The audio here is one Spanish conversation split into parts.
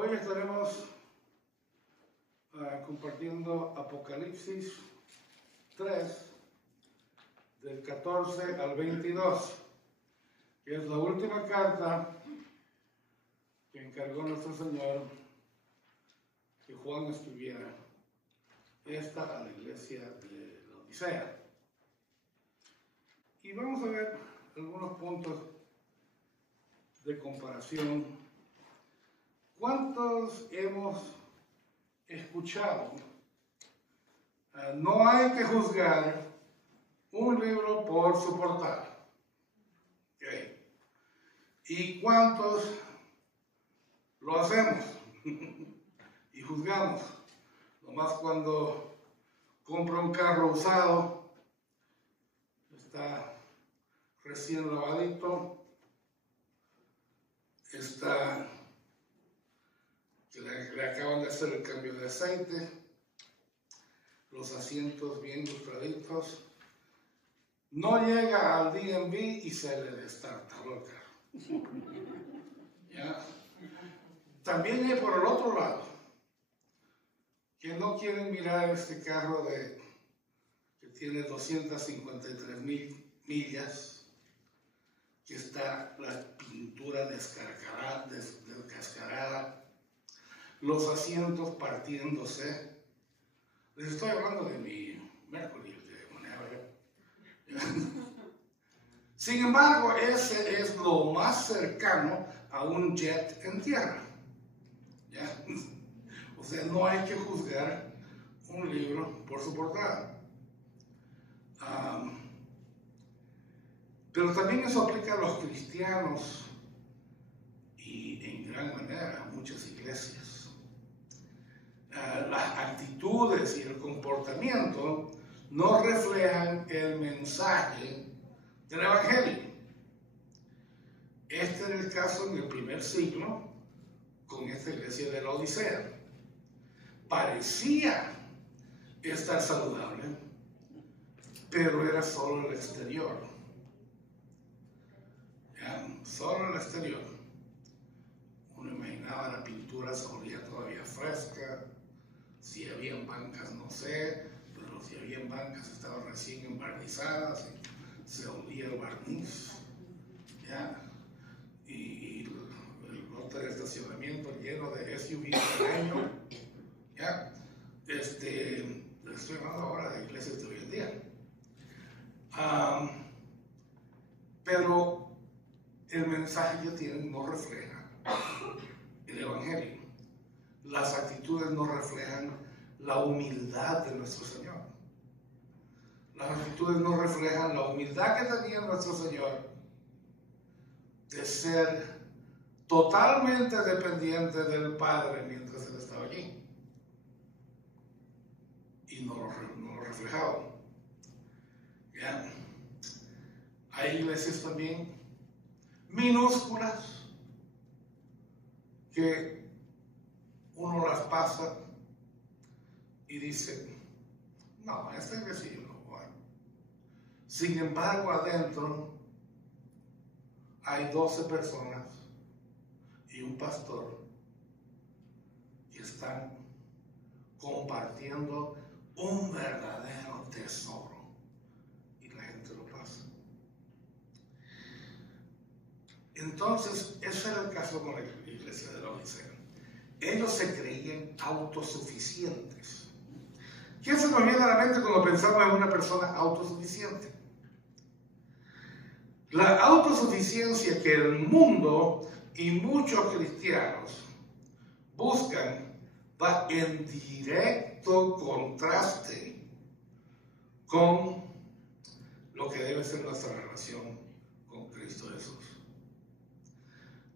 Hoy estaremos compartiendo Apocalipsis 3, del 14 al 22, que es la última carta que encargó nuestro Señor que Juan escribiera, esta a la iglesia de la Odisea. Y vamos a ver algunos puntos de comparación. ¿Cuántos hemos escuchado? No hay que juzgar un libro por su portada. ¿Okay? ¿Y cuántos lo hacemos? Y juzgamos. Nomás cuando compra un carro usado, está recién lavadito, le acaban de hacer el cambio de aceite, los asientos bien lustraditos, no llega al DMV y se le destartaló el carro. ¿Ya? También hay por el otro lado, que no quieren mirar este carro que tiene 253,000 millas, que está la pintura descascarada, los asientos partiéndose. Les estoy hablando de mi Mercury de manera. Sin embargo, ese es lo más cercano a un jet en tierra. ¿Ya? O sea, no hay que juzgar un libro por su portada. Pero también eso aplica a los cristianos y en gran manera a muchas iglesias. Las actitudes y el comportamiento no reflejan el mensaje del Evangelio. Este era el caso en el primer siglo con esta iglesia de la Odisea. Parecía estar saludable, pero era solo el exterior. ¿Ya? Solo el exterior. Uno imaginaba la pintura se olía todavía fresca. Si habían bancas, no sé, pero si habían bancas estaban recién embarnizadas, se olía el barniz. ¿Ya? Y el lote de estacionamiento lleno de SUV pequeño. ¿Ya? Estoy hablando ahora de iglesias de hoy en día. Pero el mensaje que tienen no refleja el Evangelio. Las actitudes no reflejan la humildad de nuestro Señor. Las actitudes no reflejan la humildad que tenía nuestro Señor de ser totalmente dependiente del Padre mientras Él estaba allí. Y no lo reflejaba. ¿Ya? Hay iglesias también minúsculas que uno las pasa y dice, no, esta iglesia no. Bueno. Sin embargo, adentro hay 12 personas y un pastor que están compartiendo un verdadero tesoro y la gente lo pasa. Entonces, ese era el caso con la iglesia de la Odisea. Ellos se creían autosuficientes. ¿Qué se nos viene a la mente cuando pensamos en una persona autosuficiente? La autosuficiencia que el mundo y muchos cristianos buscan va en directo contraste con lo que debe ser nuestra relación con Cristo Jesús.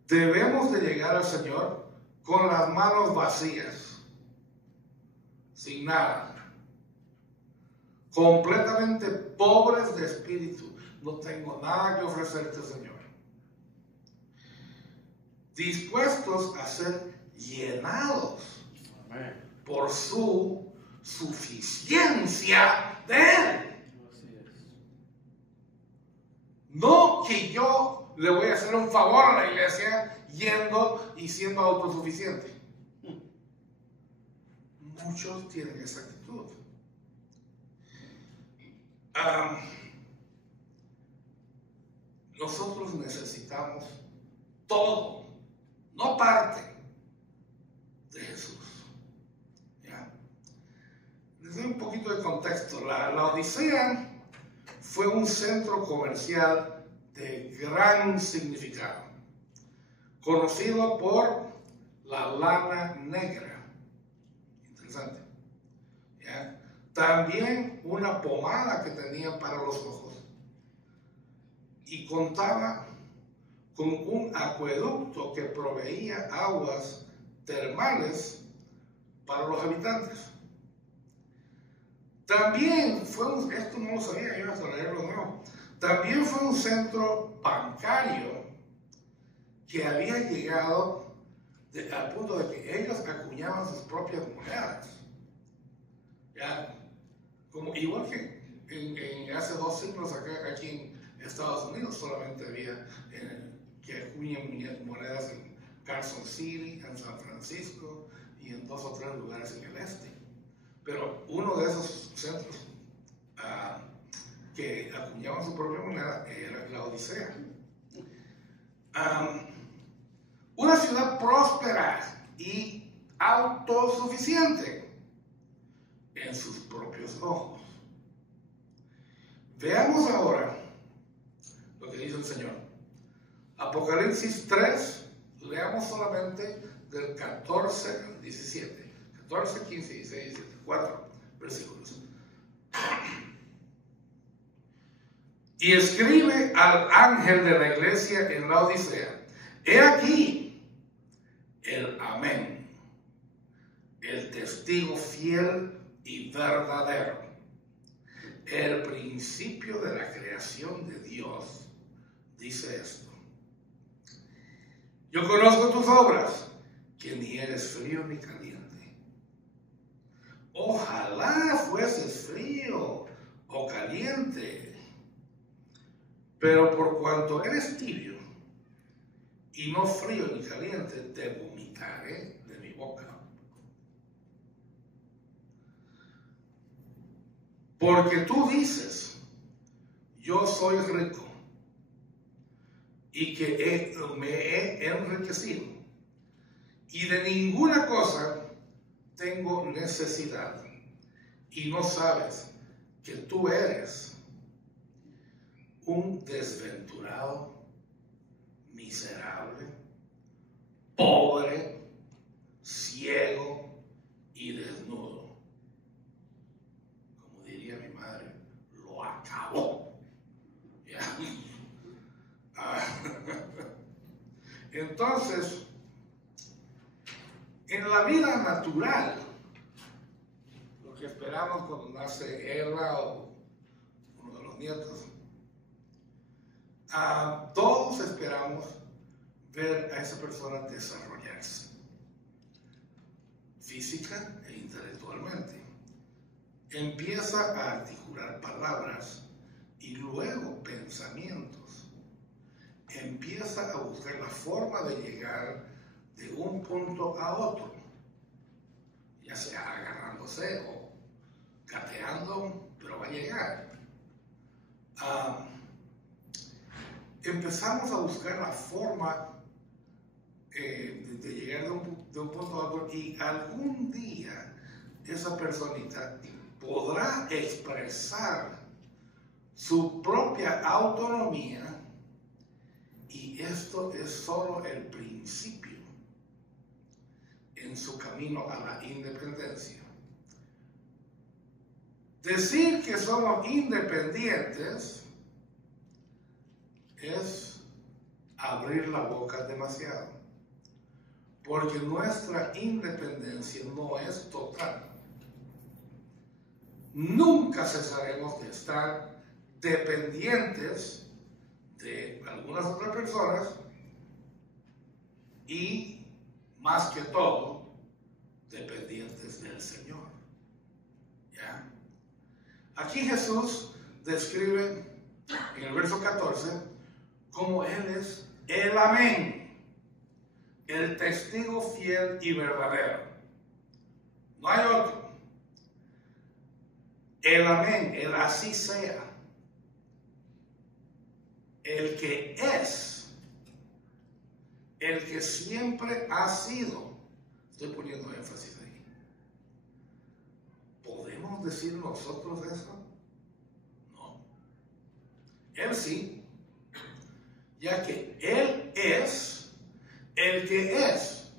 Debemos de llegar al Señor con las manos vacías, sin nada, completamente pobres de espíritu. No tengo nada que ofrecerte, Señor. Dispuestos a ser llenados por su suficiencia de Él. No que yo le voy a hacer un favor a la iglesia yendo y siendo autosuficiente. muchos tienen esa actitud. Nosotros necesitamos todo, no parte de Jesús. ¿Ya? Les doy un poquito de contexto. La Odisea fue un centro comercial de gran significado, conocido por la lana negra. Interesante. ¿Ya? También una pomada que tenía para los ojos. Y contaba con un acueducto que proveía aguas termales para los habitantes. También fue esto no lo sabía, yo hasta leerlo nuevo. También fue un centro bancario que había llegado al punto de que ellos acuñaban sus propias monedas. ¿Ya? Igual que hace 2 siglos aquí en Estados Unidos solamente había que acuñan monedas en Carson City, en San Francisco y en 2 o 3 lugares en el este. Pero uno de esos centros que acuñaban su propia moneda era la Odisea. Una ciudad próspera y autosuficiente en sus propios ojos. Veamos ahora lo que dice el Señor. Apocalipsis 3, leamos solamente del 14 al 17. 14, 15, 16, 17, 4 versículos. Y escribe al ángel de la iglesia en la Odisea: he aquí el Amén, el testigo fiel y verdadero, el principio de la creación de Dios, dice esto: yo conozco tus obras, que ni eres frío ni caliente. Ojalá fueses frío o caliente, pero por cuanto eres tibio y no frío ni caliente, te vomitaré de mi boca. Porque tú dices: yo soy rico y que me he enriquecido, y de ninguna cosa tengo necesidad, y no sabes que tú eres un desventurado, miserable, pobre, ciego y desnudo. Como diría mi madre, lo acabó. ¿Ya? Entonces, en la vida natural, lo que esperamos cuando nace Ella o uno de los nietos, todos esperamos ver a esa persona desarrollarse física e intelectualmente. Empieza a articular palabras y luego pensamientos. Empieza a buscar la forma de llegar de un punto a otro, ya sea agarrándose o gateando, pero va a llegar. Empezamos a buscar la forma de llegar de un punto a otro, y algún día esa personita podrá expresar su propia autonomía, y esto es solo el principio en su camino a la independencia. Decir que somos independientes es abrir la boca demasiado, porque nuestra independencia no es total. Nunca cesaremos de estar dependientes de algunas otras personas, y más que todo dependientes del Señor. ¿Ya? Aquí Jesús describe en el verso 14 cómo Él es el Amén, el testigo fiel y verdadero. No hay otro. El amén, el así sea. El que es, el que siempre ha sido. Estoy poniendo énfasis ahí. ¿Podemos decir nosotros eso? No. Él sí, ya que Él es el que es.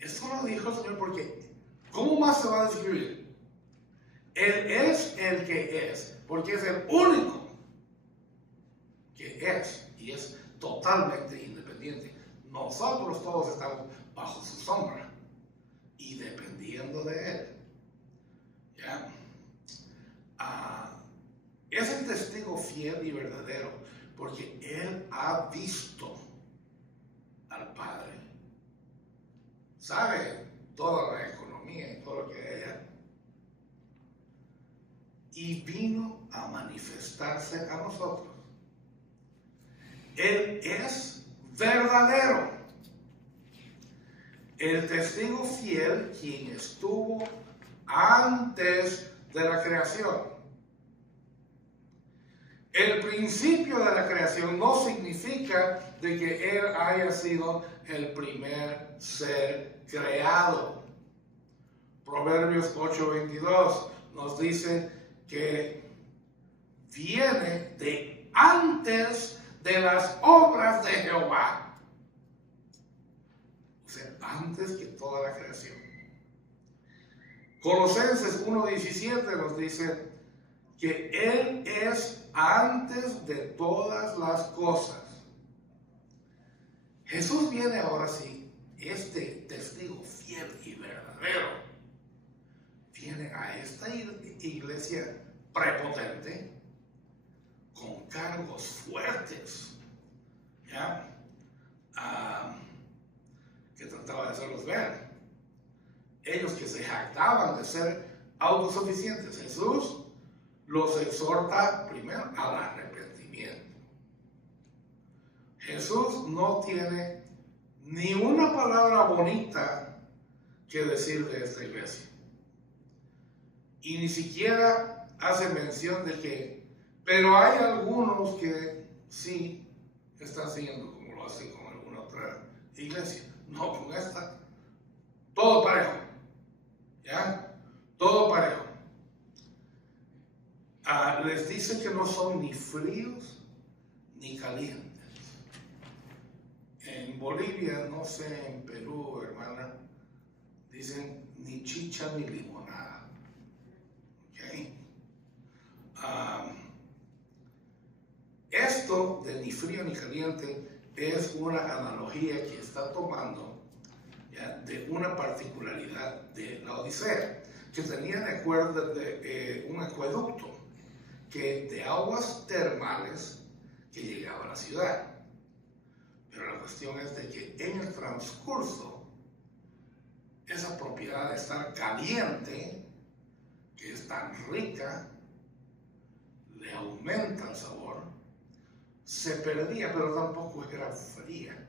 Esto lo dijo el Señor porque ¿cómo más se va a describir? Él es el que es, porque es el único que es, y es totalmente independiente. Nosotros todos estamos bajo su sombra y dependiendo de Él. ¿Ya? Es el testigo fiel y verdadero, porque Él ha visto al Padre. Sabe toda la economía y todo lo que hay allá. Y vino a manifestarse a nosotros. Él es verdadero. El testigo fiel quien estuvo antes de la creación. El principio de la creación no significa de que Él haya sido el primer ser creado. Proverbios 8:22 nos dice que viene de antes de las obras de Jehová. O sea, antes que toda la creación. Colosenses 1:17 nos dice que Él es antes de todas las cosas. Jesús viene ahora sí, este testigo fiel y verdadero, viene a esta iglesia prepotente, con cargos fuertes, ¿ya? Que trataba de hacerlos ver. Ellos que se jactaban de ser autosuficientes. Jesús los exhorta primero al arrepentimiento. Jesús no tiene ni una palabra bonita que decir de esta iglesia. Y ni siquiera hace mención de que, pero hay algunos que sí están siguiendo como lo hacen con alguna otra iglesia. No, con esta, todo parejo. ¿Ya? Todo parejo. Les dice que no son ni fríos ni calientes. En Bolivia, no sé, en Perú, hermana, dicen ni chicha ni limonada. ¿Okay? Esto de ni frío ni caliente es una analogía que está tomando, ¿ya?, de una particularidad de la Odisea, que tenía de acuerdo de un acueducto que de aguas termales que llegaba a la ciudad. Pero la cuestión es de que en el transcurso, esa propiedad de estar caliente, que es tan rica, le aumenta el sabor, se perdía, pero tampoco era fría.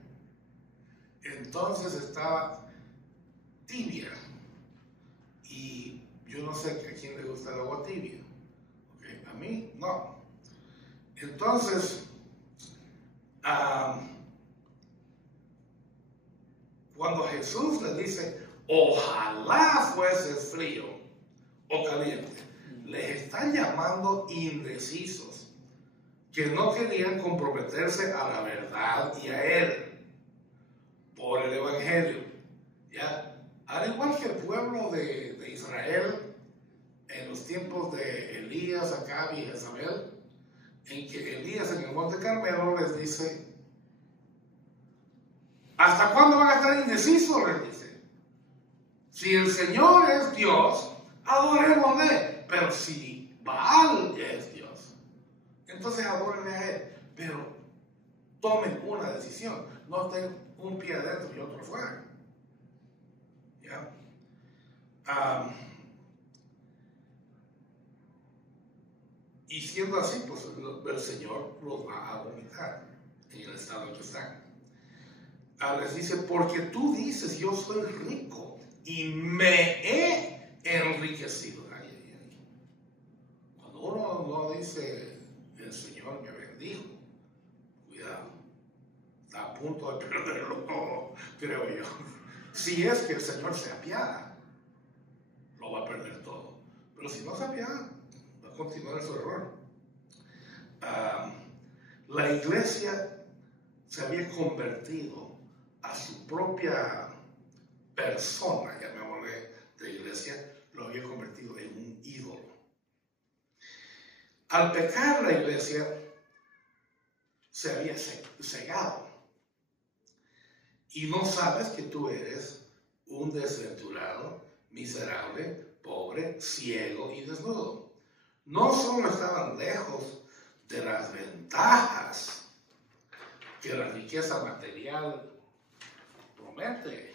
Entonces estaba tibia. Y yo no sé a quién le gusta el agua tibia. ¿Okay? A mí, no. Entonces, cuando Jesús le dice, ojalá fueses frío o caliente, les están llamando indecisos, que no querían comprometerse a la verdad y a Él por el Evangelio. ¿Ya? Al igual que el pueblo de Israel en los tiempos de Elías, Acab y Jezabel, en que Elías en el Monte Carmelo les dice, ¿hasta cuándo van a estar indecisos? Les dice. Si el Señor es Dios, adorémosle. Pero si Baal es Dios, entonces adórenle a Él. Pero tomen una decisión. No estén un pie adentro y otro afuera. ¿Ya? Y siendo así, pues el Señor los va a vomitar en el estado en que están. Les dice, porque tú dices, yo soy rico, y me he enriquecido. Ay, ay, ay. Cuando uno no dice, el Señor me bendijo, cuidado, está a punto de perderlo todo, creo yo. Si es que el Señor se apiada, lo va a perder todo. Pero si no se apiada, va a continuar en su error. La iglesia se había convertido a su propia persona, llamémosle de iglesia, lo había convertido en un ídolo. Al pecar, la iglesia se había cegado. Y no sabes que tú eres un desventurado, miserable, pobre, ciego y desnudo. No solo estaban lejos de las ventajas que la riqueza material promete,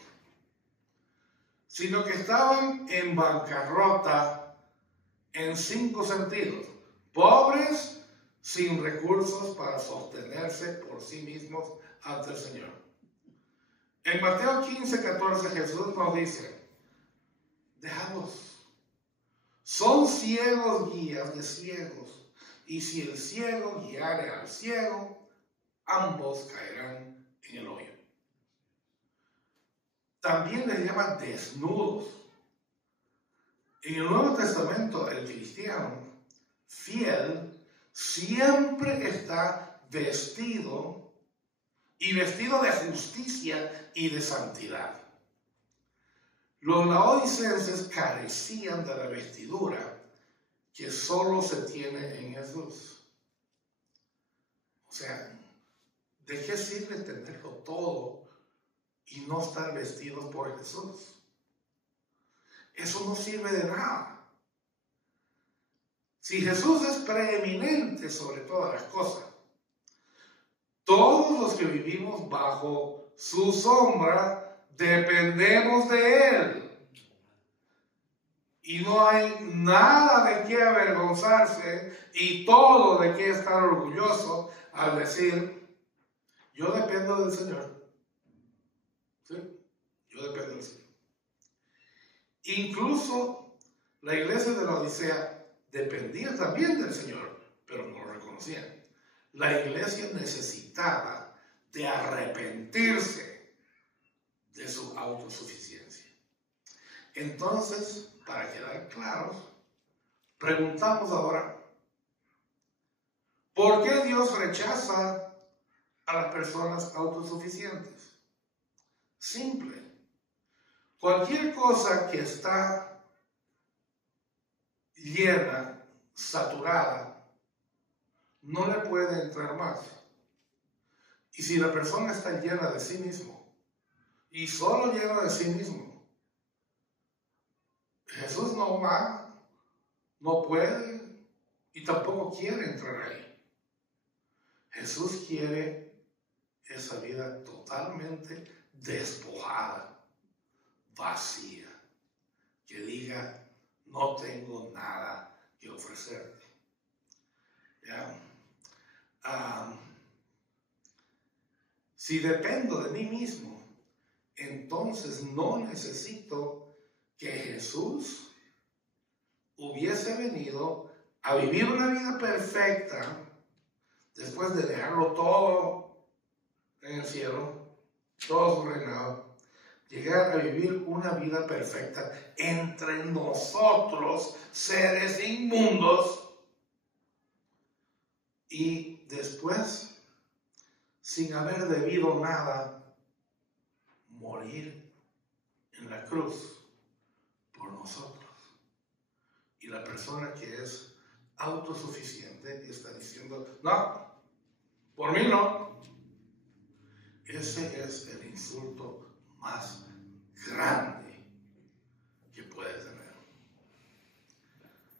sino que estaban en bancarrota en 5 sentidos. Pobres, sin recursos para sostenerse por sí mismos ante el Señor. En Mateo 15:14 Jesús nos dice, dejadlos, son ciegos guías de ciegos, y si el ciego guiare al ciego, ambos caerán en el hoyo. También les llaman desnudos. En el Nuevo Testamento, el cristiano fiel siempre está vestido, y vestido de justicia y de santidad. Los laodicenses carecían de la vestidura que solo se tiene en Jesús. O sea, ¿de qué sirve tenerlo todo y no estar vestidos por Jesús? Eso no sirve de nada. Si Jesús es preeminente sobre todas las cosas, todos los que vivimos bajo su sombra dependemos de Él. Y no hay nada de qué avergonzarse y todo de qué estar orgulloso al decir, yo dependo del Señor. ¿Sí? Yo dependo del Señor. Incluso la iglesia de la Odisea dependía también del Señor, pero no lo reconocían. La iglesia necesitaba de arrepentirse de su autosuficiencia. Entonces, para quedar claros, preguntamos ahora, ¿por qué Dios rechaza a las personas autosuficientes? Simple. Cualquier cosa que está llena, saturada, no le puede entrar más. Y si la persona está llena de sí mismo, y solo llena de sí mismo, Jesús no va, no puede y tampoco quiere entrar ahí. Jesús quiere esa vida totalmente despojada, vacía, que diga, no tengo nada que ofrecerte. ¿Ya? Si dependo de mí mismo, entonces no necesito que Jesús hubiese venido a vivir una vida perfecta después de dejarlo todo en el cielo, todo su reinado, llegar a vivir una vida perfecta entre nosotros, seres inmundos, y después, sin haber debido nada, morir en la cruz por nosotros. Y la persona que es autosuficiente está diciendo, no, por mí no. Ese es el insulto más grande que puede tener.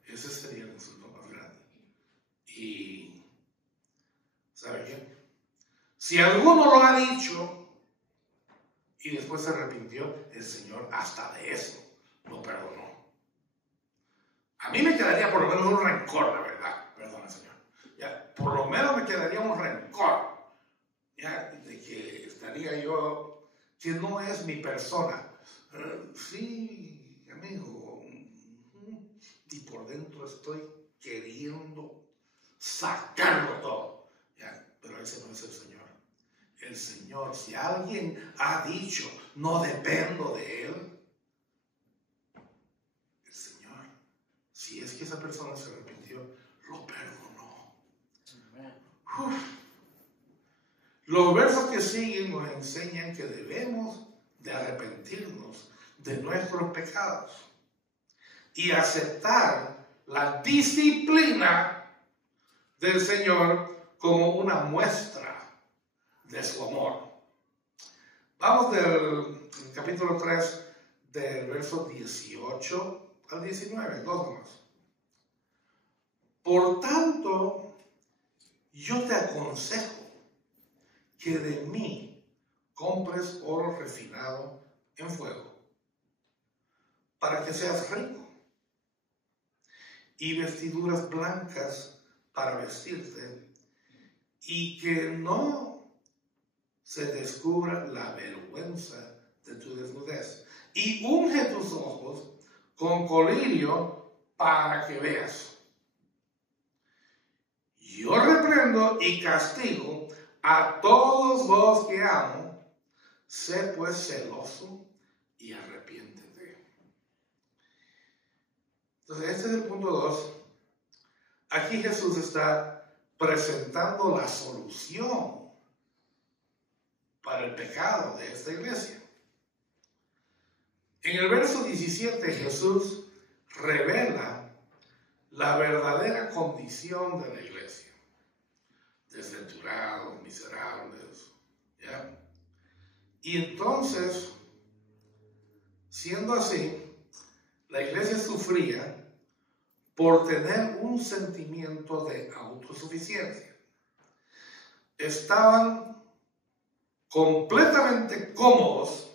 Ese sería el insulto más grande. Y, ¿sabe qué? Si alguno lo ha dicho y después se arrepintió, el Señor hasta de eso lo perdonó. A mí me quedaría por lo menos un rencor, la verdad. Perdona, Señor. Ya, por lo menos me quedaría un rencor. Ya, de que estaría yo, que no es mi persona. Sí, amigo, y por dentro estoy queriendo sacarlo todo. Ya, pero ese no es el Señor. El Señor, si alguien ha dicho, no dependo de Él, el Señor, si es que esa persona se arrepintió, lo perdonó. Uf. Los versos que siguen nos enseñan que debemos de arrepentirnos de nuestros pecados y aceptar la disciplina del Señor como una muestra de su amor. Vamos del capítulo 3, del verso 18 al 19, dos más. Por tanto, yo te aconsejo que de mí compres oro refinado en fuego, para que seas rico, y vestiduras blancas para vestirte, y que no se descubra la vergüenza de tu desnudez, y unge tus ojos con colirio para que veas. Yo reprendo y castigo a todos los que amo. Sé pues celoso y arrepiéntete. Entonces, este es el punto 2. Aquí Jesús está presentando la solución para el pecado de esta iglesia. En el verso 17 Jesús revela la verdadera condición de la iglesia. Desventurados, miserables, ¿ya? Y entonces, siendo así, la iglesia sufría por tener un sentimiento de autosuficiencia. Estaban completamente cómodos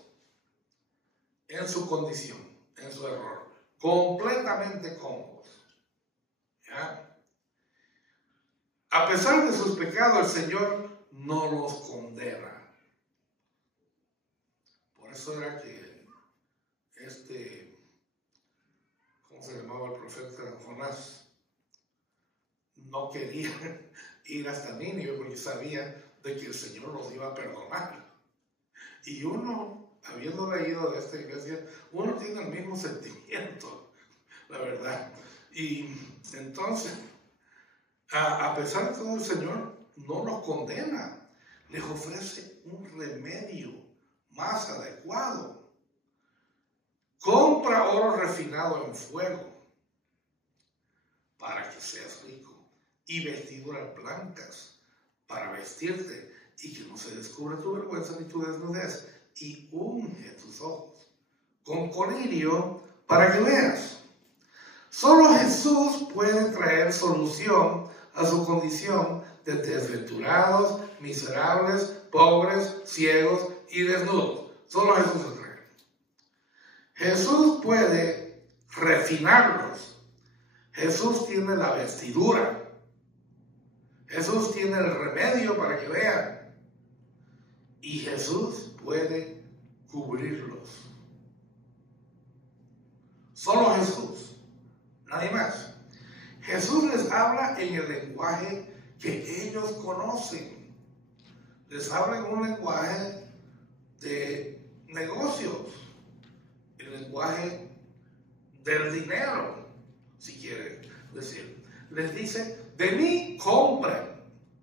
en su condición, en su error, completamente cómodos, ¿ya? A pesar de sus pecados, el Señor no los condena. Por eso era que ¿cómo se llamaba el profeta Jonás? No quería ir hasta Nínive porque sabía de que el Señor los iba a perdonar. Y uno, habiendo leído de esta iglesia, uno tiene el mismo sentimiento, la verdad. Y entonces, a pesar de todo, el Señor no los condena, les ofrece un remedio más adecuado. Compra oro refinado en fuego para que seas rico, y vestiduras blancas para vestirte, y que no se descubra tu vergüenza ni tu desnudez, y unge tus ojos con colirio para que veas. Solo Jesús puede traer solución a su condición de desventurados, miserables, pobres, ciegos y desnudos. Solo Jesús lo trae. Jesús puede refinarlos. Jesús tiene la vestidura. Jesús tiene el remedio para que vean. Y Jesús puede cubrirlos. Solo Jesús, nadie más. Jesús les habla en el lenguaje que ellos conocen. Les habla en un lenguaje de negocios, el lenguaje del dinero, si quieren decir. Les dice, de mí compren,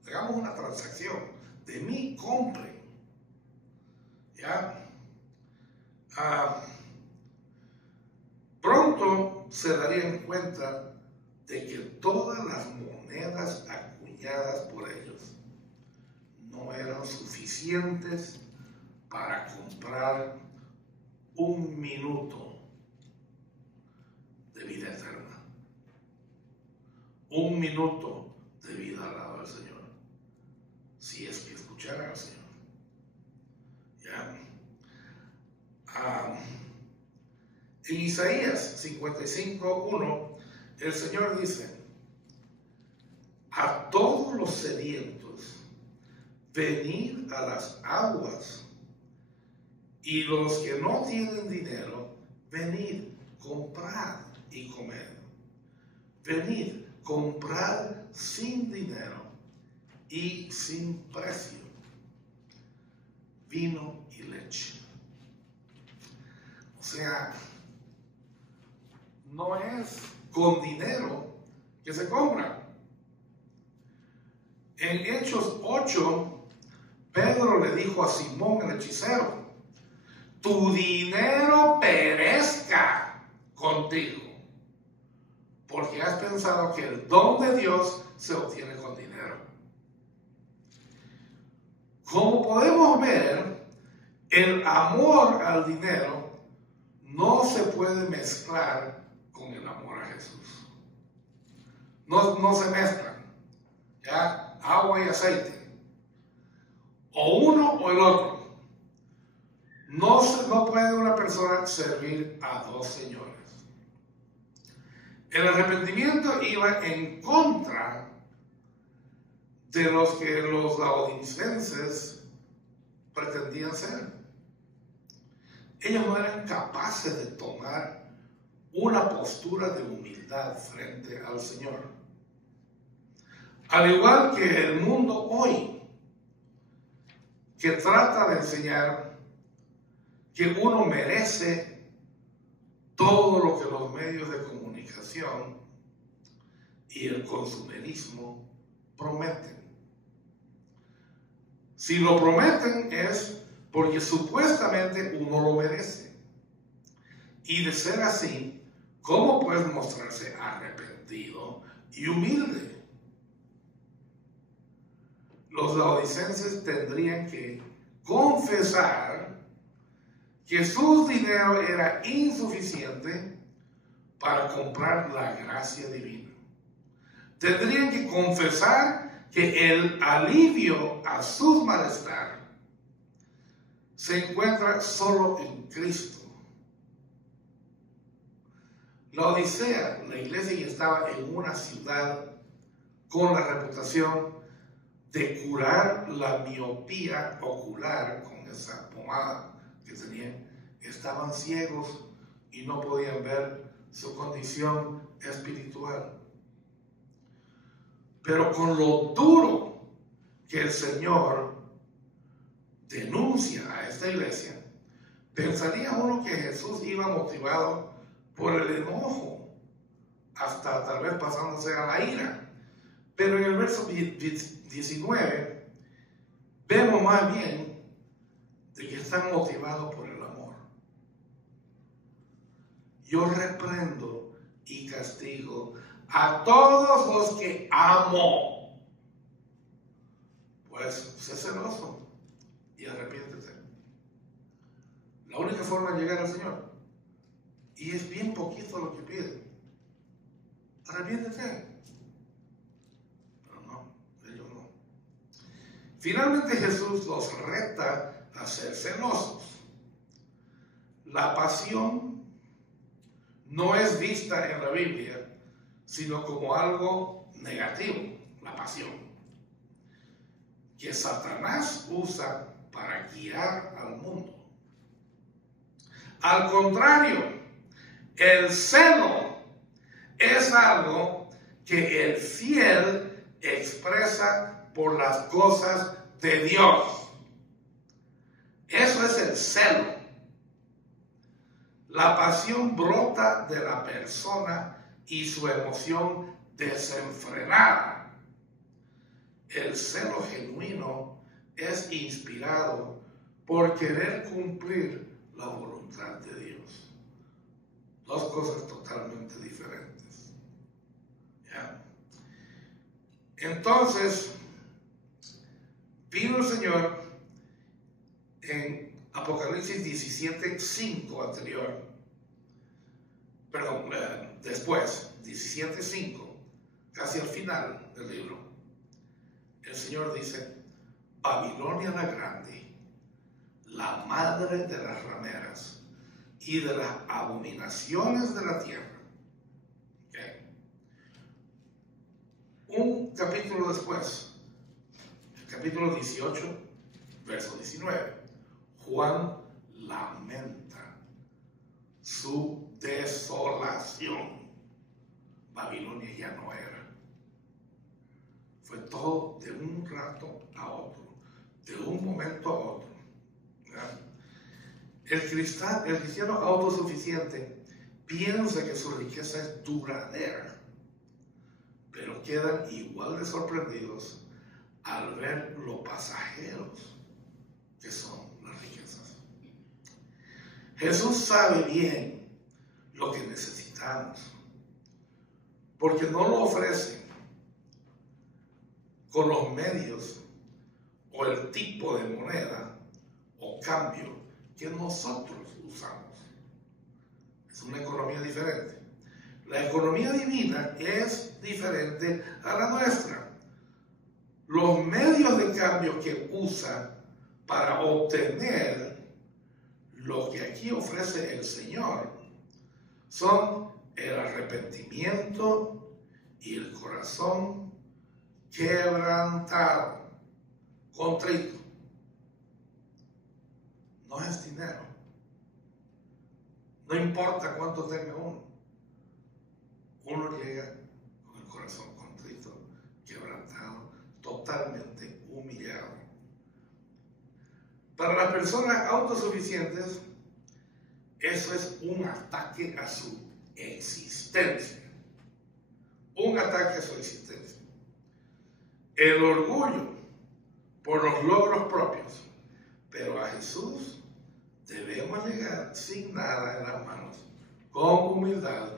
hagamos una transacción, de mí compren. ¿Ya? Pronto se darían cuenta de que todas las monedas acuñadas por ellos no eran suficientes para comprar un minuto de vida eterna, un minuto de vida al lado del Señor, si es que escucharan al Señor. ¿Ya? En Isaías 55:1, el Señor dice, a todos los sedientos, venid a las aguas, Y los que no tienen dinero, venid, comprad y comed. Venid, comprad sin dinero y sin precio vino y leche. O sea, no es con dinero que se compra. En Hechos 8, Pedro le dijo a Simón el hechicero: tu dinero perezca contigo, porque has pensado que el don de Dios se obtiene con dinero. Como podemos ver, el amor al dinero no se puede mezclar con el amor a Jesús. No se mezclan, ¿ya? Agua y aceite, o uno o el otro. No puede una persona servir a dos señores. El arrepentimiento iba en contra de los que los laodicenses pretendían ser. Ellos no eran capaces de tomar una postura de humildad frente al Señor. Al igual que el mundo hoy, que trata de enseñar que uno merece todo lo que los medios de comunicación y el consumerismo prometen. Si lo prometen es porque supuestamente uno lo merece. Y de ser así, ¿cómo puedes mostrarse arrepentido y humilde? Los laodicenses tendrían que confesar que su dinero era insuficiente para comprar la gracia divina. Tendrían que confesar que el alivio a su malestar se encuentra solo en Cristo. La Odisea, la iglesia que estaba en una ciudad con la reputación de curar la miopía ocular con esa pomada que tenían, estaban ciegos y no podían ver su condición espiritual. Pero con lo duro que el Señor denuncia a esta iglesia, pensaría uno que Jesús iba motivado por el enojo, hasta tal vez pasándose a la ira. Pero en el verso 19 vemos más bien de que están motivados por el amor. Yo reprendo y castigo a todos los que amo. Pues sé celoso y arrepiéntete. La única forma de llegar al Señor, y es bien poquito lo que pide, arrepiéntete. Pero no, ellos no. Finalmente Jesús los reta a ser celosos. La pasión no es vista en la Biblia sino como algo negativo, la pasión, que Satanás usa para guiar al mundo. Al contrario, el celo es algo que el fiel expresa por las cosas de Dios. Eso es el celo. La pasión brota de la persona y su emoción desenfrenada. El celo genuino es inspirado por querer cumplir la voluntad de Dios. Dos cosas totalmente diferentes. ¿Ya? Entonces, vino el Señor en Apocalipsis 17:5 anterior, perdón, después, 17:5, casi al final del libro, el Señor dice: Babilonia la grande, la madre de las rameras y de las abominaciones de la tierra. Okay. Un capítulo después, el capítulo 18, verso 19, Juan lamenta su desolación. Babilonia ya no era. Fue todo de un rato a otro, de un momento a otro. ¿Verdad? El cristiano autosuficiente piensa que su riqueza es duradera, pero quedan igual de sorprendidos al ver lo pasajeros que son las riquezas. Jesús sabe bien lo que necesitamos, porque no lo ofrece con los medios o el tipo de moneda o cambio que nosotros usamos. Es una economía diferente. La economía divina es diferente a la nuestra. Los medios de cambio que usa para obtener lo que aquí ofrece el Señor son el arrepentimiento y el corazón quebrantado, contrito. No es dinero. No importa cuánto tenga uno. Uno llega con el corazón contrito, quebrantado, totalmente humillado. Para las personas autosuficientes, eso es un ataque a su existencia. Un ataque a su existencia. El orgullo por los logros propios. Pero a Jesús debemos llegar sin nada en las manos, con humildad,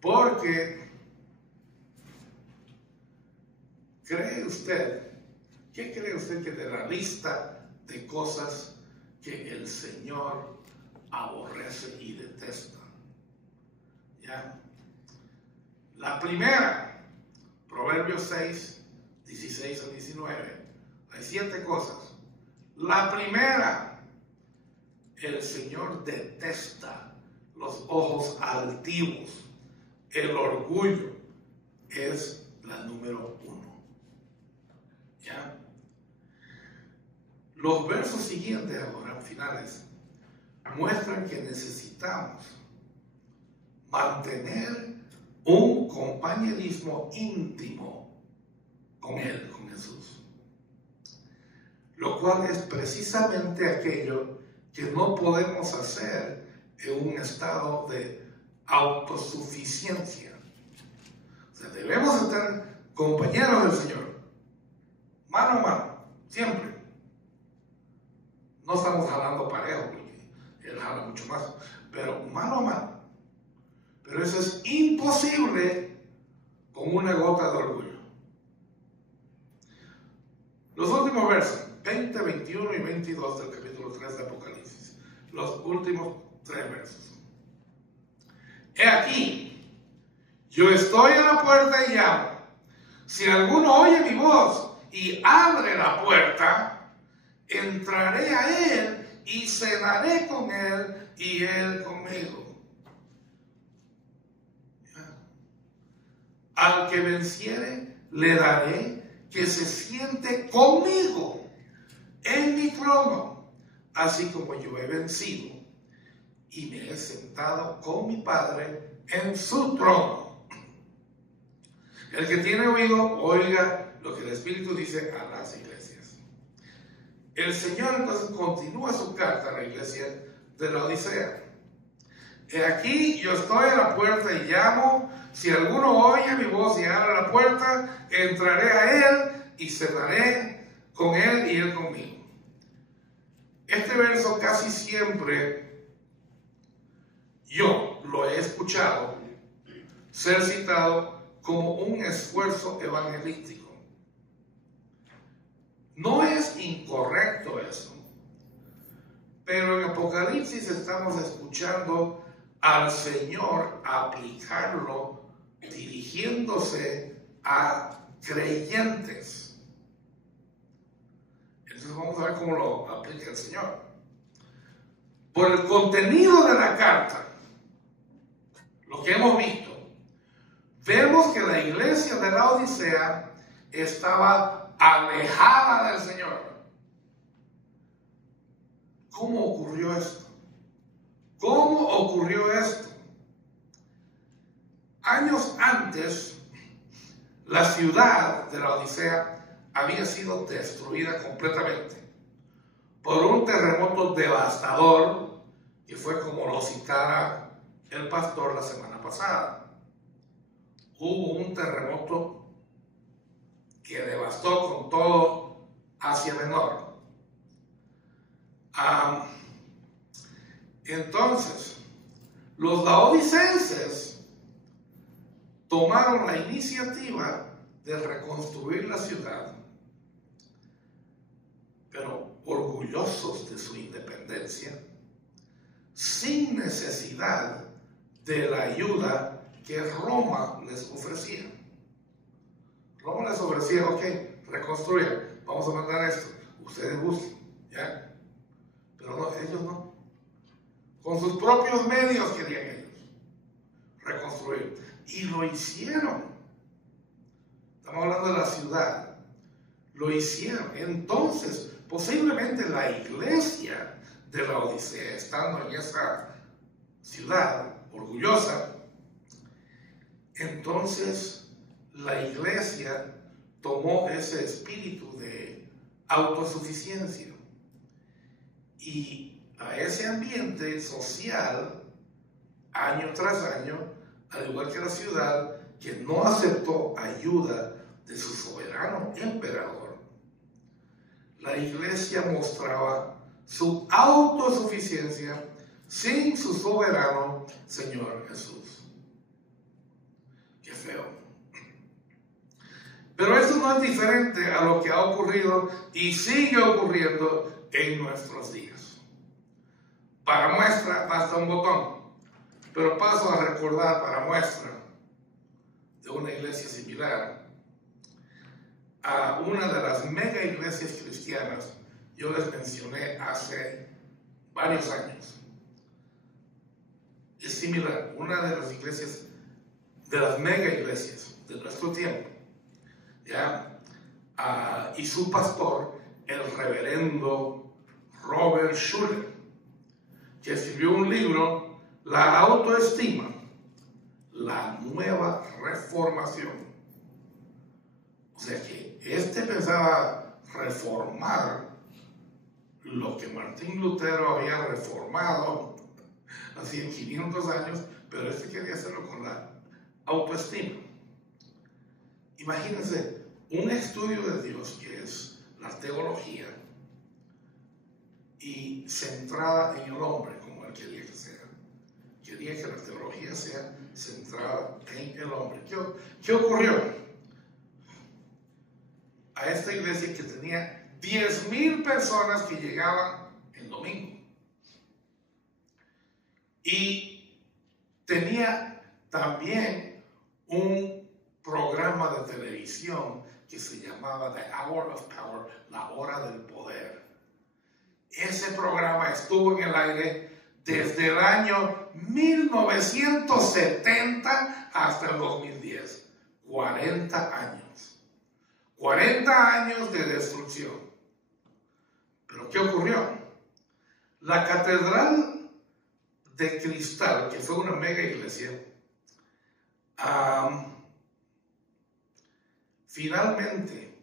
porque ¿qué cree usted que de la lista de cosas que el Señor aborrece y detesta? ¿Ya? La primera, Proverbios 6, 16 a 19. Hay 7 cosas. La primera, el Señor detesta los ojos altivos. El orgullo es la número 1. ¿Ya? Los versos siguientes ahora, finales, muestran que necesitamos mantener un compañerismo íntimo con Él, con Jesús. Lo cual es precisamente aquello que no podemos hacer en un estado de autosuficiencia. O sea, debemos estar compañeros del Señor, mano a mano, siempre. No estamos jalando parejo, porque Él jala mucho más, pero mano a mano. Pero eso es imposible con una gota de orgullo. Los últimos versos, 20, 21 y 22 del capítulo 3 de Apocalipsis. Los últimos 3 versos. He aquí, yo estoy a la puerta y llamo. Si alguno oye mi voz y abre la puerta, entraré a él y cenaré con él y él conmigo. Al que venciere, le daré que se siente conmigo en mi trono, así como yo he vencido y me he sentado con mi Padre en su trono. El que tiene oído, oiga lo que el Espíritu dice a las iglesias. El Señor entonces continúa su carta a la iglesia de la Odisea. He aquí, yo estoy a la puerta y llamo. Si alguno oye mi voz y abre la puerta, entraré a él y cenaré con él y él conmigo. Este verso casi siempre yo lo he escuchado ser citado como un esfuerzo evangelístico. No es incorrecto eso, pero en Apocalipsis estamos escuchando al Señor aplicarlo dirigiéndose a creyentes. Entonces vamos a ver cómo lo aplica el Señor. Por el contenido de la carta, lo que hemos visto, vemos que la iglesia de la Odisea estaba alejada del Señor, ¿Cómo ocurrió esto? ¿Cómo ocurrió esto? Años antes, la ciudad de la Odisea había sido destruida completamente por un terremoto devastador, que fue como lo citara el pastor la semana pasada. Hubo un terremoto que devastó con todo Asia Menor. Entonces, los laodicenses tomaron la iniciativa de reconstruir la ciudad, pero orgullosos de su independencia, sin necesidad de la ayuda que Roma les ofrecía. Roma les ofrecía, ok, reconstruyan, vamos a mandar esto, ustedes busquen, ¿ya? Pero no, ellos no. Con sus propios medios querían ellos reconstruir. Y lo hicieron. Estamos hablando de la ciudad. Lo hicieron. Entonces, posiblemente la iglesia de la Odisea, estando en esa ciudad orgullosa, entonces la iglesia tomó ese espíritu de autosuficiencia y a ese ambiente social, año tras año, al igual que la ciudad que no aceptó ayuda de su soberano emperador, la iglesia mostraba su autosuficiencia sin su soberano Señor Jesús. Qué feo. Pero eso no es diferente a lo que ha ocurrido y sigue ocurriendo en nuestros días. Para muestra, basta un botón. Pero paso a recordar para muestra de una iglesia similar a una de las mega iglesias cristianas. Yo les mencioné hace varios años. Es similar, una de las iglesias, de las mega iglesias de nuestro tiempo, ¿ya? Y su pastor, el reverendo Robert Schuller, que escribió un libro, La autoestima, la nueva reformación. O sea que pensaba reformar lo que Martín Lutero había reformado hace 500 años, pero quería hacerlo con la autoestima. Imagínense, un estudio de Dios que es la teología y centrada en el hombre, como él quería que sea. Quería que la teología sea centrada en el hombre. ¿Qué ocurrió? A esta iglesia que tenía 10,000 personas que llegaban el domingo. Y tenía también un programa de televisión que se llamaba The Hour of Power, la hora del poder. Ese programa estuvo en el aire desde el año 1970 hasta el 2010. 40 años. 40 años de destrucción. ¿Pero qué ocurrió? La Catedral de Cristal, que fue una mega iglesia, finalmente,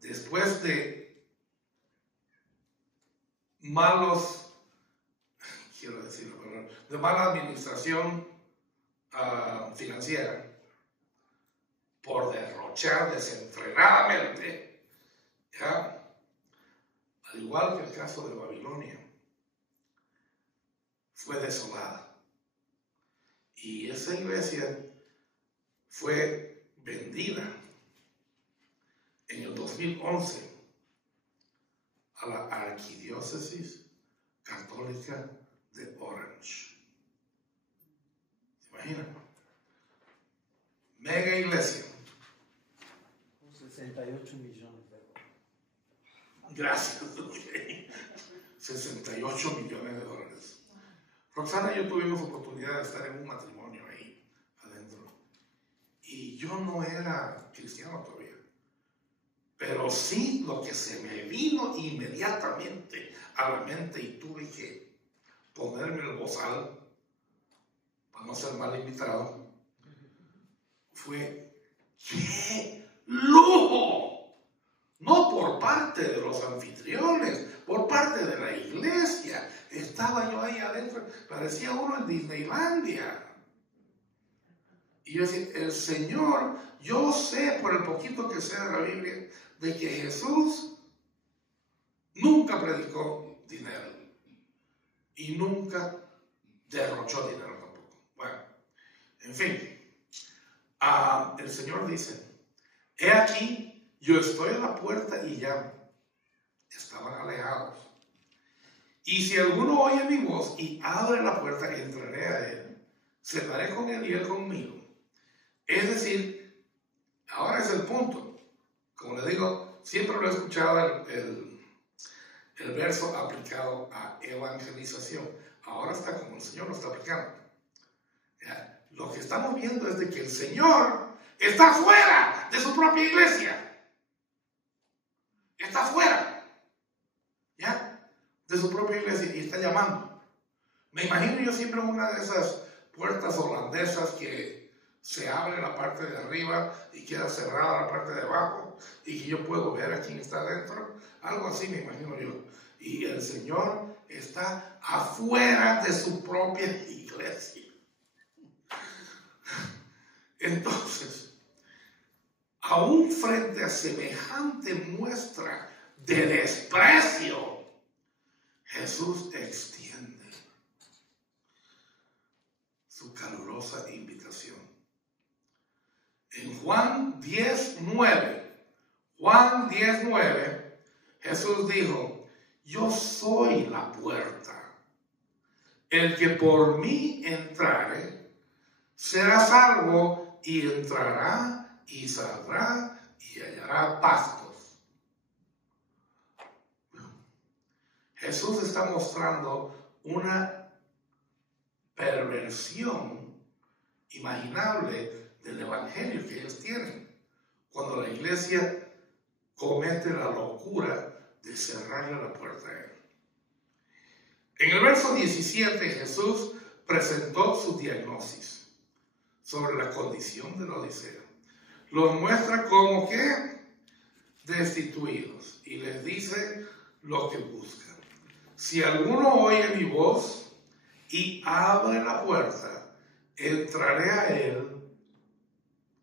después de de mala administración financiera, por derrochar desenfrenadamente, ¿ya? Al igual que el caso de Babilonia, fue desolada. Y esa iglesia fue vendida en el 2011 a la Arquidiócesis Católica de Orange. ¿Se imaginan? Mega iglesia. 68 millones de dólares. Gracias. 68 millones de dólares. Roxana y yo tuvimos oportunidad de estar en un matrimonio ahí adentro. Y yo no era cristiano todavía. Pero sí lo que se me vino inmediatamente a la mente y tuve que ponerme el bozal para no ser mal invitado, fue ¡qué lujo! No por parte de los anfitriones, por parte de la iglesia. Estaba yo ahí adentro, parecía uno en Disneylandia. Y yo decía, el Señor, yo sé por el poquito que sé de la Biblia, de que Jesús nunca predicó dinero y nunca derrochó dinero tampoco. Bueno, en fin, el Señor dice, he aquí, yo estoy a la puerta y llamo. Estaban alejados. Y si alguno oye mi voz y abre la puerta, entraré a él, cenaré con él y él conmigo. Es decir, ahora es el punto. Como le digo, siempre lo he escuchado el verso aplicado a evangelización. Ahora está como el Señor lo está aplicando. ¿Ya? Lo que estamos viendo es de que el Señor está fuera de su propia iglesia. Está fuera, ¿ya? De su propia iglesia y está llamando. Me imagino yo siempre una de esas puertas holandesas que se abre la parte de arriba y queda cerrada la parte de abajo y que yo puedo ver a quién está adentro. Algo así me imagino yo. Y el Señor está afuera de su propia iglesia. Entonces, aún frente a semejante muestra de desprecio, Jesús extiende su calurosa invitación. En Juan 10:9, Jesús dijo, yo soy la puerta. El que por mí entrare, será salvo y entrará y saldrá y hallará pastos. Jesús está mostrando una perversión imaginable del evangelio que ellos tienen. Cuando la iglesia comete la locura de cerrarle la puerta a él. En el verso 17 Jesús presentó su diagnosis sobre la condición de la Odisea. Los muestra como que destituidos y les dice lo que buscan. Si alguno oye mi voz y abre la puerta, entraré a él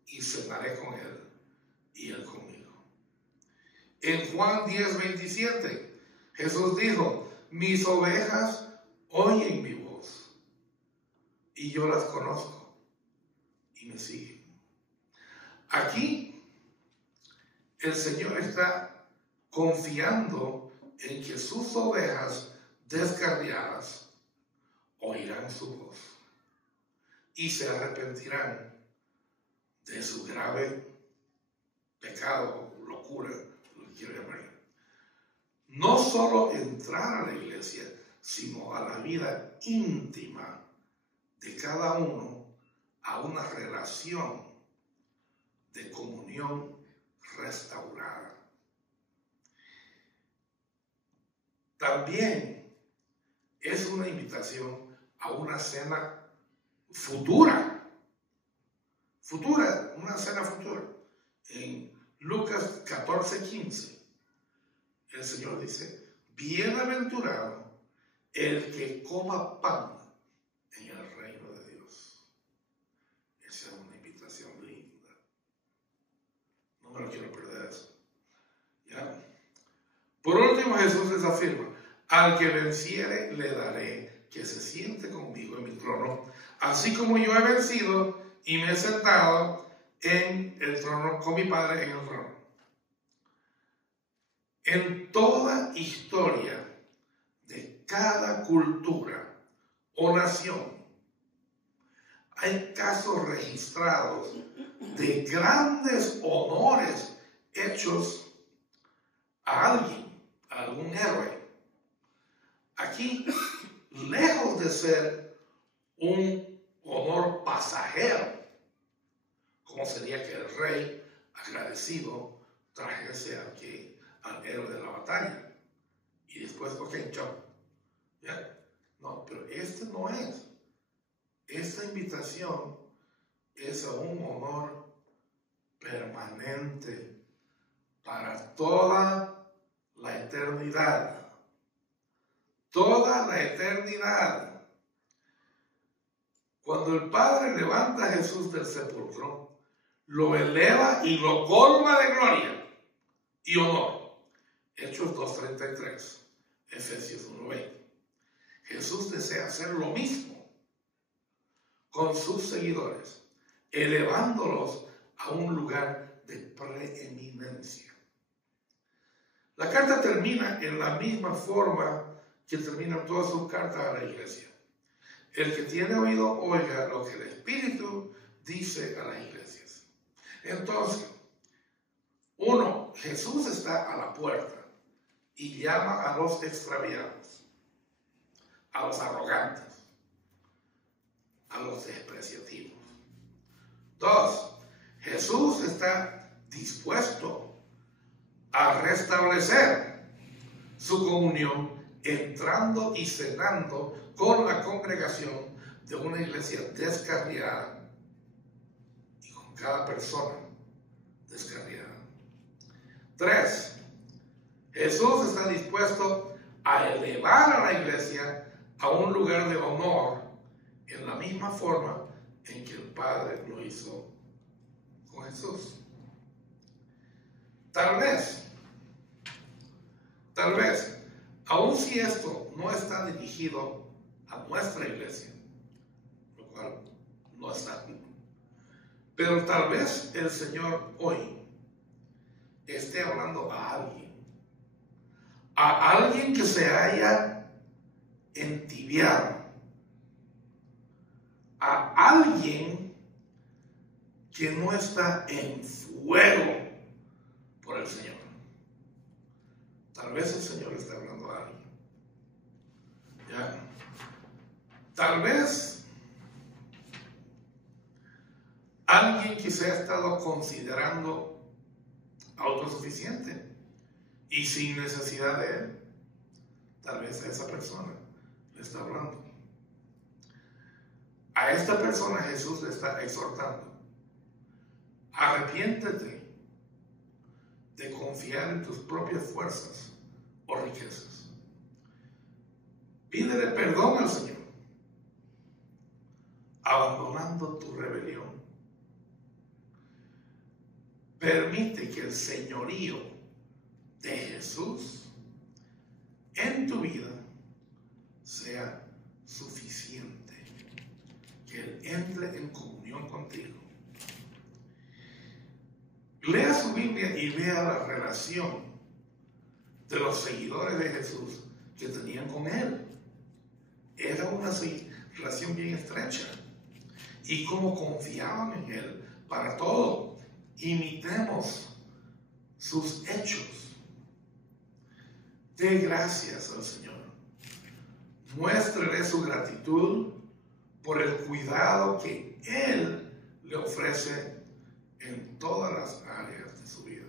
y cenaré con él y él conmigo. En Juan 10:27 Jesús dijo, mis ovejas oyen mi voz y yo las conozco y me siguen. Aquí el Señor está confiando en que sus ovejas descarriadas oirán su voz y se arrepentirán de su grave pecado, locura, lo que quiero llamar. No solo entrar a la iglesia, sino a la vida íntima de cada uno, a una relación de comunión restaurada. También es una invitación a una cena futura, una cena futura. En Lucas 14:15, el Señor dice, bienaventurado el que coma pan en el reino de Dios. Esa es una invitación linda. No me lo quiero perder eso. ¿Ya? Por último, Jesús les afirma, al que venciere le daré que se siente conmigo en mi trono, así como yo he vencido y me he sentado en el trono con mi Padre en el trono. En toda historia de cada cultura o nación hay casos registrados de grandes honores hechos a alguien, a algún héroe. Aquí, lejos de ser un honor pasajero, como sería que el rey, agradecido, trajese aquí al héroe de la batalla. Y después, ok, chao. ¿Ya? No, pero este no es. Esta invitación es a un honor permanente para toda la eternidad. Toda la eternidad. Cuando el Padre levanta a Jesús del sepulcro, lo eleva y lo colma de gloria y honor. Hechos 2:33, Efesios 1:20. Jesús desea hacer lo mismo con sus seguidores, elevándolos a un lugar de preeminencia. La carta termina en la misma forma que terminan todas sus cartas a la iglesia. El que tiene oído, oiga lo que el Espíritu dice a las iglesias. Entonces, uno, Jesús está a la puerta y llama a los extraviados, a los arrogantes, a los despreciativos. Dos, Jesús está dispuesto a restablecer su comunión entrando y cenando con la congregación de una iglesia descarriada y con cada persona descarriada. Tres, Jesús está dispuesto a elevar a la iglesia a un lugar de honor en la misma forma en que el Padre lo hizo con Jesús. Tal vez, aun si esto no está dirigido a nuestra iglesia, lo cual no está, pero tal vez el Señor hoy esté hablando a alguien que se haya entibiado, a alguien que no está en fuego por el Señor. Tal vez el Señor está hablando a alguien. ¿Ya? Tal vez alguien que se ha estado considerando autosuficiente y sin necesidad de Él. Tal vez a esa persona le está hablando. A esta persona Jesús le está exhortando. Arrepiéntete de confiar en tus propias fuerzas o riquezas. Pídele perdón al Señor, abandonando tu rebelión. Permite que el señorío de Jesús en tu vida sea suficiente, que Él entre en comunión contigo. Lea su Biblia y vea la relación de los seguidores de Jesús que tenían con Él. Era una relación bien estrecha. Y cómo confiaban en Él para todo. Imitemos sus hechos. Dé gracias al Señor. Muéstrele su gratitud por el cuidado que Él le ofrece en todas las áreas de su vida.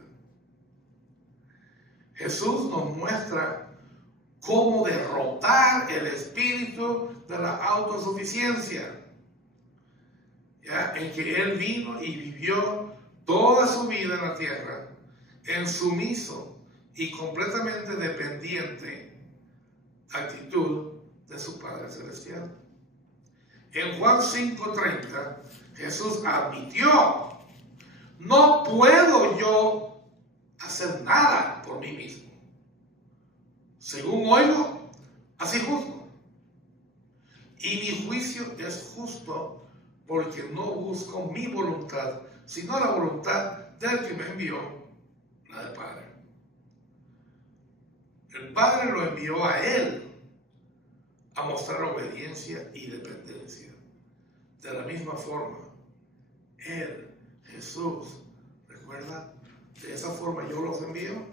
Jesús nos muestra cómo derrotar el espíritu de la autosuficiencia, ¿ya? En que Él vino y vivió toda su vida en la tierra en sumiso y completamente dependiente actitud de su Padre Celestial. En Juan 5:30, Jesús admitió: no puedo yo hacer nada por mí mismo. Según oigo, así juzgo. Y mi juicio es justo porque no busco mi voluntad, sino la voluntad del que me envió, la del Padre. El Padre lo envió a Él a mostrar obediencia y dependencia. De la misma forma, Él, Jesús, ¿recuerda? De esa forma yo los envío,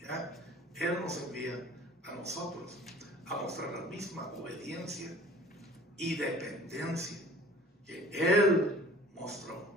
¿ya? Él nos envía a nosotros a mostrar la misma obediencia y dependencia que Él mostró.